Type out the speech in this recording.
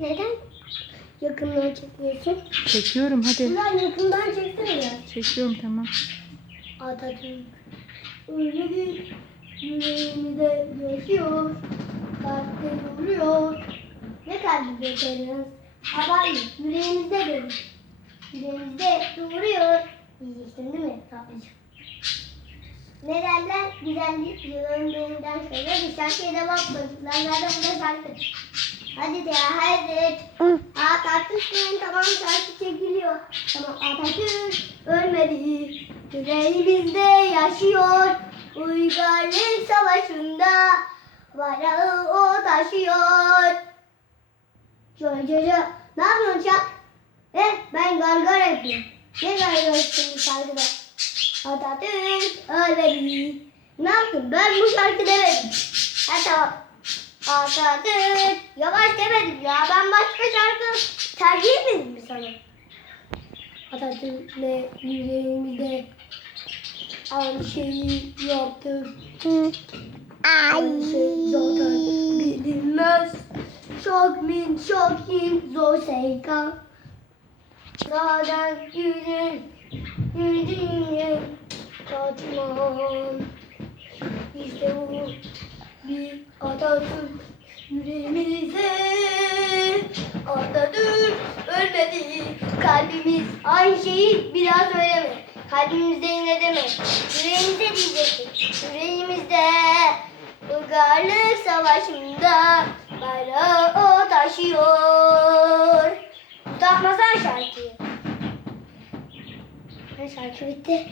Neden yakından çekiyorsun? Çekiyorum hadi. Ulan yakından çeksene ya. Çekiyorum tamam. Atatürk öyledir. Yüreğimde yaşıyor. Kalpte vuruyor. Ne kalbi beteriz? Haber yüreğimizde benim. Yüreğimizde duruyor. Diyeceksin değil mi tatlıcığım? Ne derler? Güzellik yılın beninden şöyle bir şarkıya devam çocuklar. Nerede bu da şarkı? Hadi de hadi. Aa tartışmayın tamam şarkı çekiliyor. Tamam Atatürk ölmedi. Yüreğimizde yaşıyor. Uygarlık savaşında bayrağı o taşıyor. Şöyle şöyle. Ne yapıyorsun Çak? He ben gargara yapıyorum. Ne gargara yapıyorsun bu şarkıda? Atatürk ölmedi. Ne yaptın? Ben bu şarkı demedim. Ha tamam. Atatürk. Yavaş demedim ya. Ben başka şarkı tercih etmedim mi sana? Atatürk'le yüreğimizde aynı şeyi yaptık. Aynı şey zaten bilinmez. Çok min çok in zor seyka. Zaten yürür, yürür, katman. İşte bu bir Atatürk yüreğimizde. Atatürk ölmedi. Kalbimiz aynı şeyi bir daha söyleme. Kalbimizde yine deme. Yüreğimizde diyecektik. Yüreğimizde. Uygarlık savaşında bayrağı o taşıyor. Uzatmasan şarkıyı. Şarkı bitti.